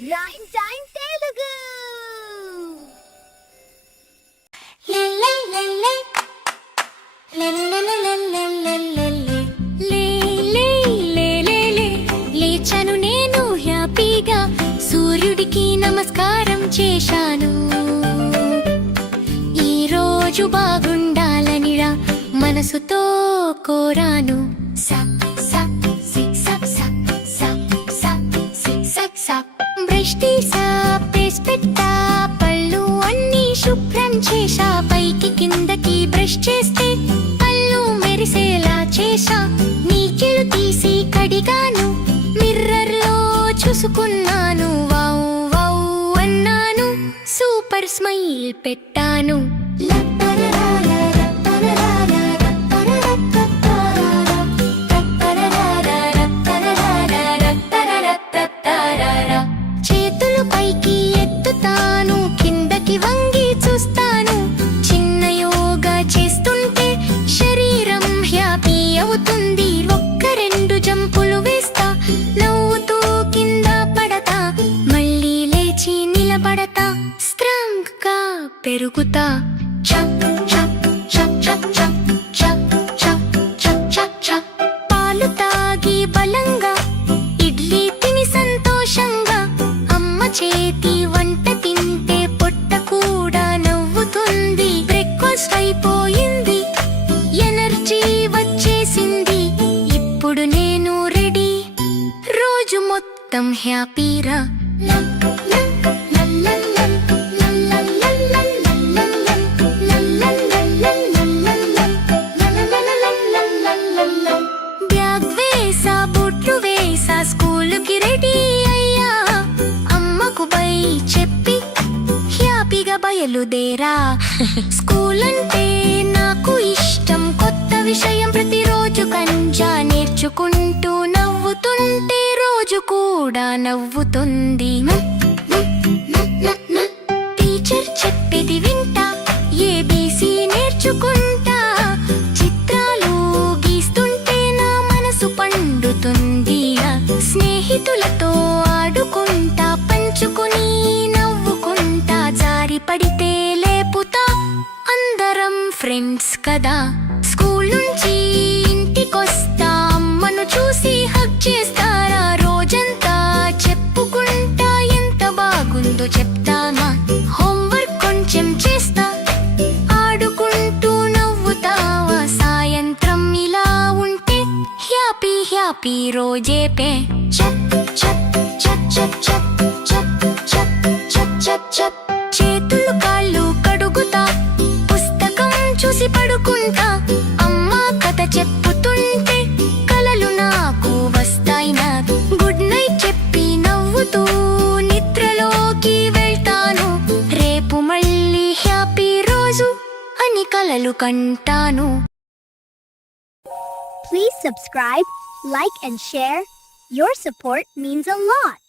RhymeTime Telugu. లేచాను నేను హ్యాపీగా, సూర్యుడికి నమస్కారం చేశాను. ఈ రోజు బాగుండాలనిరా మనసుతో కోరాను. బ్రష్ తీసా, పేస్ట్ పెట్టా, పళ్ళు అన్నీ శుభ్రం చేశా. పైకి కిందకి బ్రష్ చేస్తే పళ్ళు మెరిసేలా చేశా. నీకిలు తీసి కడిగాను, మిర్రర్ లో చూసుకున్నాను. వౌ వౌ అన్నాను, సూపర్ స్మైల్ పెట్టాను. చేతులు పైకి ఎత్తుతాను, కిందకి వంగి చూస్తాను. చిన్న యోగా చేస్తుంటే శరీరం హ్యాపీ అవుతుంది. ఒక్క రెండు జంపులు వేస్తా, నవ్వుతూ కింద పడతా, మళ్ళీ లేచి నిలబడతా. స్ట్రాంగ్ గా పెరుగుతా. పాలు తాగి బలంగా, ఇడ్లీ తిని సంతోషంగా, అమ్మ చేతి వంట తింటే పొట్ట కూడా నవ్వుతుంది. బ్రేక్ఫాస్ట్ అయిపోయింది, ఎనర్జీ వచ్చేసింది. ఇప్పుడు నేను రెడీ, రోజు మొత్తం హ్యాపీరా. బ్యాగ్ వేసా, బూట్లు వేసా, స్కూలుకి రెడీ అయ్యా. అమ్మకు బై చెప్పి హ్యాపీగా బయలుదేరా. స్కూల్ అంటే నాకు ఇష్టం, కొత్త విషయం ప్రతిరోజు కంజా నేర్చుకుంటూ నవ్వుతుంటే రోజు కూడా నవ్వుతుంది. టీచర్ చెప్పేది వింటా, ఏబీసీ నేర్చుకుంటా. చిత్రాలు గీస్తుంటే నా మనసు పండుతుంది. స్నేహితులతో ఆడుకుంటా, పంచుకుని నవ్వుకుంటా. జారి పడితే లేపుతా, అందరం ఫ్రెండ్స్ కదా. స్కూల్ నుంచి ఇంటికొస్తా, అమ్మను చూసి హగ్ చేస్తారా. రోజంతా చెప్పుకుంటా, ఎంత బాగుందో చెప్తామా. హోంవర్క్ కొంచెం చేస్తా, ఆడుకుంటూ నవ్వుతావా. సాయంత్రం ఇలా ఉంటే హ్యాపీ హ్యాపీ రోజేపే. చేతులు కాళ్ళు కడుగుతా, పుస్తకం చూసి పడుకుంటా. అమ్మ కథ చెప్పుతుంటే కలలు నాకు వస్తాయి. నాకు గుడ్ నైట్ చెప్పి నవ్వుతూ నిద్రలోకి వెళ్తాను. రేపు మళ్ళీ హ్యాపీ రోజు అని కలలు కంటాను. Please subscribe, like and share. Your support means a lot.